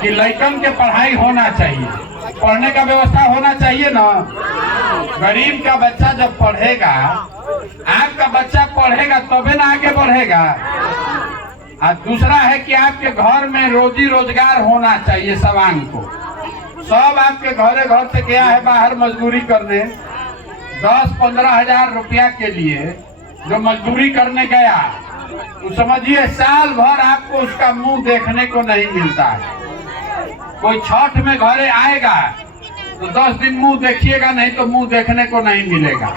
कि लड़कन के पढ़ाई होना चाहिए, पढ़ने का व्यवस्था होना चाहिए ना। गरीब का बच्चा जब पढ़ेगा, आपका बच्चा पढ़ेगा तबे ना आगे बढ़ेगा। और दूसरा है कि आपके घर में रोजी रोजगार होना चाहिए। सवांग को सब आपके घरे घर से गया है बाहर मजदूरी करने, 10-15 हजार रुपया के लिए जो मजदूरी करने गया, तो समझिए साल भर आपको उसका मुंह देखने को नहीं मिलता है। कोई छठ में घरे आएगा तो 10 दिन मुंह देखिएगा, नहीं तो मुंह देखने को नहीं मिलेगा।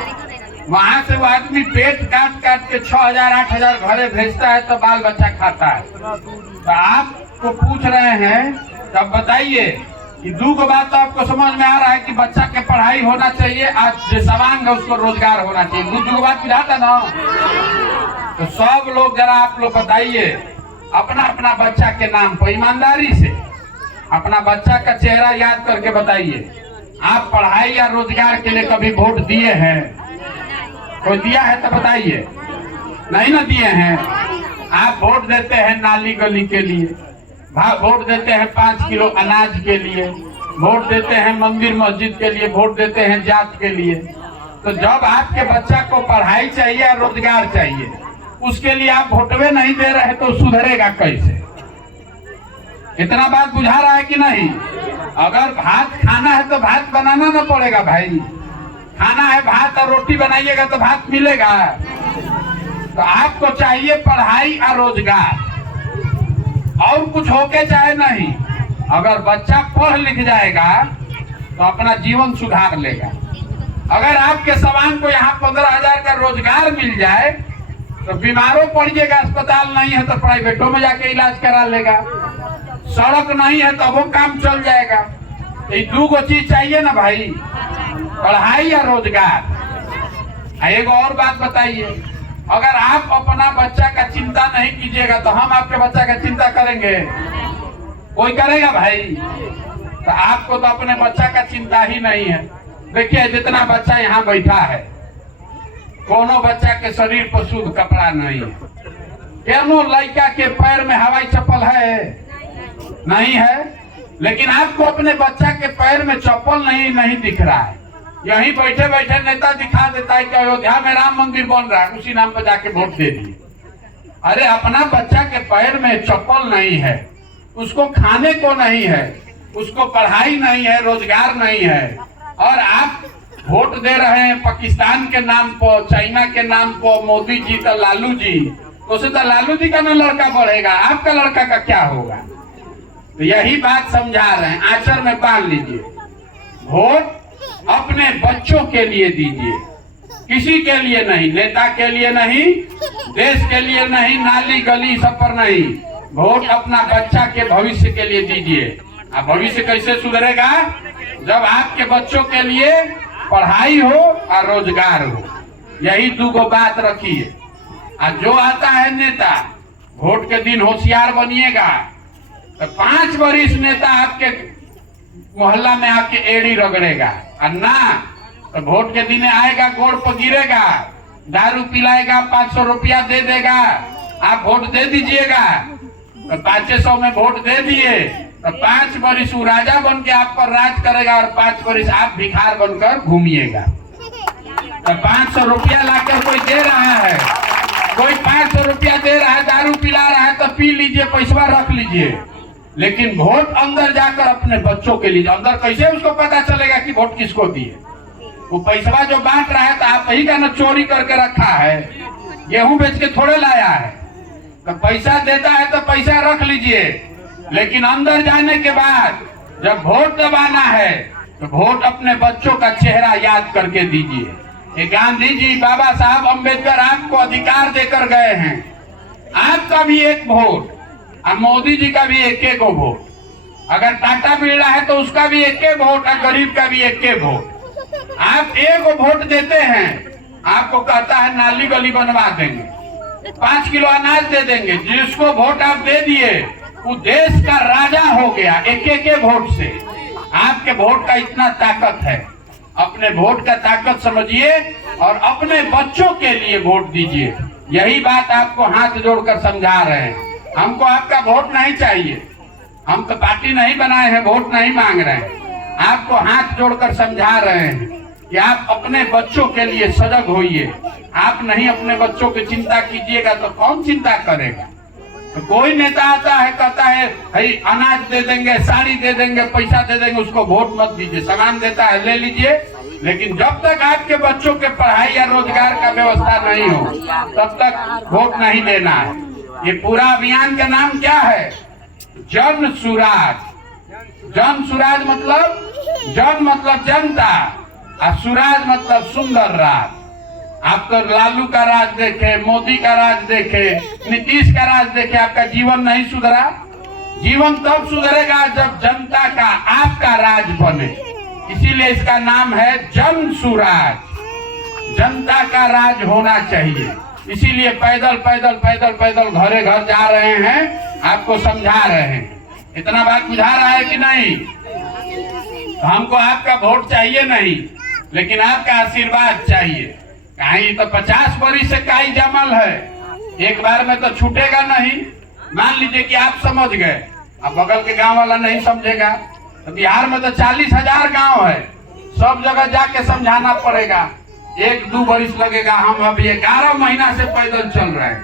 वहां से वो आदमी पेट काट काट के 6,000-8,000 घरे भेजता है तो बाल बच्चा खाता है। तो आपको पूछ रहे हैं, तब बताइए कि दो बात तो आपको समझ में आ रहा है कि बच्चा के पढ़ाई होना चाहिए, आज जो सवांग है उसको रोजगार होना चाहिए। दो बात बुझाता ना। तो सब लोग जरा आप लोग बताइए अपना अपना बच्चा के नाम पर ईमानदारी से अपना बच्चा का चेहरा याद करके बताइए, आप पढ़ाई या रोजगार के लिए कभी वोट दिए हैं? कोई दिया है तो बताइए। नहीं ना दिए हैं। आप वोट देते हैं नाली गली के लिए, वोट देते हैं 5 किलो अनाज के लिए, वोट देते हैं मंदिर मस्जिद के लिए, वोट देते हैं जात के लिए। तो जब आपके बच्चा को पढ़ाई चाहिए और रोजगार चाहिए, उसके लिए आप वोटवे नहीं दे रहे तो सुधरेगा कैसे? इतना बात बुझा रहा है कि नहीं? अगर भात खाना है तो भात बनाना ना पड़ेगा भाई। खाना है भात और रोटी बनाइएगा तो भात मिलेगा। तो आपको चाहिए पढ़ाई और रोजगार, और कुछ होके चाहे नहीं। अगर बच्चा पढ़ लिख जाएगा तो अपना जीवन सुधार लेगा। अगर आपके सवांग को यहाँ 15,000 का रोजगार मिल जाए तो बीमारों पड़िएगा, अस्पताल नहीं है तो प्राइवेटों में जाके इलाज करा लेगा, सड़क नहीं है तो वो काम चल जाएगा। तो ये दो चीज चाहिए ना भाई, पढ़ाई या रोजगार। एक और बात बताइए, अगर आप अपना बच्चा का चिंता नहीं कीजिएगा तो हम आपके बच्चा का चिंता करेंगे? कोई करेगा भाई? तो आपको तो अपने बच्चा का चिंता ही नहीं है। देखिए जितना बच्चा यहाँ बैठा है, कोनो बच्चा के शरीर पर शुद्ध कपड़ा नहीं है। क्यों लड़का के पैर में हवाई चप्पल है? नहीं है। लेकिन आपको अपने बच्चा के पैर में चप्पल नहीं दिख रहा है। यहीं बैठे बैठे नेता दिखा देता है कि अयोध्या में राम मंदिर बन रहा है, उसी नाम पर जाके वोट दे दिए। अरे अपना बच्चा के पैर में चप्पल नहीं है, उसको खाने को नहीं है, उसको पढ़ाई नहीं है, रोजगार नहीं है, और आप वोट दे रहे हैं पाकिस्तान के नाम पर, चाइना के नाम पर, मोदी जी तो लालू जी, उसे तो लालू जी का ना लड़का बढ़ेगा, आपका लड़का का क्या होगा? तो यही बात समझा रहे हैं, आचर में बांध लीजिए। वोट अपने बच्चों के लिए दीजिए, किसी के लिए नहीं, नेता के लिए नहीं, देश के लिए नहीं, नाली गली सब पर नहीं। वोट अपना बच्चा के भविष्य के लिए दीजिए। अब भविष्य कैसे सुधरेगा? जब आपके बच्चों के लिए पढ़ाई हो और रोजगार हो। यही दो बात रखिए। और जो आता है नेता, वोट के दिन होशियार बनिएगा तो 5 वरिष्ठ नेता आपके मोहल्ला में आके एड़ी रगड़ेगा, और ना तो वोट के दिन आएगा, गोड़ पर गिरेगा, दारू पिलाएगा, 500 रुपया दे देगा, आप वोट दे दीजिएगा। तो 500 में वोट दे दिए तो 5 वरिष्ठ राजा बन के आप पर राज करेगा, और 5 वरिष्ठ आप भिखार बनकर घूमिएगा। तो 500 रुपया लाकर कोई दे रहा है, कोई 500 रुपया दे रहा है, दारू पिला रहा है तो पी लीजिए, पैसा रख लीजिए। लेकिन वोट अंदर जाकर अपने बच्चों के लिए, अंदर कैसे उसको पता चलेगा कि वोट किसको दिए? वो पैसा जो बांट रहा है तो आप ही का न चोरी करके रखा है, गेहूं बेच के थोड़े लाया है। तो पैसा देता है तो पैसा रख लीजिए, लेकिन अंदर जाने के बाद जब वोट दबाना है तो वोट अपने बच्चों का चेहरा याद करके दीजिए। गांधी जी, बाबा साहब अम्बेडकर आपको अधिकार देकर गए हैं, आपका भी एक वोट और मोदी जी का भी एक वोट। अगर टाटा बिरला है तो उसका भी एक वोट और गरीब का भी एक वोट। आप एक वोट देते हैं, आपको कहता है नाली गली बनवा देंगे, 5 किलो अनाज दे देंगे। जिसको वोट आप दे दिए वो देश का राजा हो गया एक वोट से। आपके वोट का इतना ताकत है, अपने वोट का ताकत समझिए और अपने बच्चों के लिए वोट दीजिए। यही बात आपको हाथ जोड़कर समझा रहे हैं। हमको आपका वोट नहीं चाहिए, हम तो पार्टी नहीं बनाए हैं, वोट नहीं मांग रहे हैं। आपको हाथ जोड़कर समझा रहे हैं कि आप अपने बच्चों के लिए सजग होइए। आप नहीं अपने बच्चों की चिंता कीजिएगा तो कौन चिंता करेगा। तो कोई नेता आता है कहता है भाई अनाज दे देंगे, साड़ी दे देंगे, पैसा दे देंगे, उसको वोट मत दीजिए। सामान देता है ले लीजिए, लेकिन जब तक आपके बच्चों के पढ़ाई या रोजगार का व्यवस्था नहीं हो तब तक वोट नहीं देना है। ये पूरा अभियान का नाम क्या है? जन सुराज। जन सुराज मतलब जन मतलब जनता और सुराज मतलब सुंदर राज। आप तो लालू का राज देखे, मोदी का राज देखे, नीतीश का राज देखे, आपका जीवन नहीं सुधरा। जीवन तब सुधरेगा जब जनता का आपका राज बने। इसीलिए इसका नाम है जन सुराज। जनता का राज होना चाहिए। इसीलिए पैदल पैदल पैदल पैदल घरे घर जा रहे हैं, आपको समझा रहे हैं। इतना बात बुझा रहा है कि नहीं? तो हमको आपका वोट चाहिए नहीं, लेकिन आपका आशीर्वाद चाहिए। कहीं तो 50 बरिस से काई जमल है, एक बार में तो छूटेगा नहीं। मान लीजिए कि आप समझ गए, अब बगल के गांव वाला नहीं समझेगा। तो बिहार में तो 40,000 गांव है, सब जगह जाके समझाना पड़ेगा। 1-2 बरिस लगेगा। हम अभी 11 महीना से पैदल चल रहे हैं,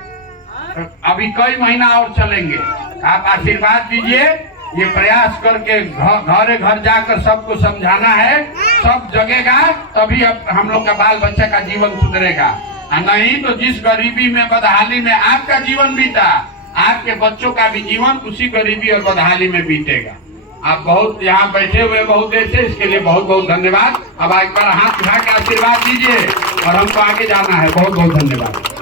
तो अभी कई महीना और चलेंगे। आप आशीर्वाद दीजिए। ये प्रयास करके घरे घर जाकर सबको समझाना है, सब जगेगा तभी अब हम लोग का बाल बच्चा का जीवन सुधरेगा। नहीं तो जिस गरीबी में बदहाली में आपका जीवन बीता, आपके बच्चों का भी जीवन उसी गरीबी और बदहाली में बीतेगा। आप बहुत यहाँ बैठे हुए बहुत देर से, इसके लिए बहुत बहुत धन्यवाद। अब एक बार हाथ उठा के आशीर्वाद दीजिए और हमको आगे जाना है। बहुत बहुत धन्यवाद।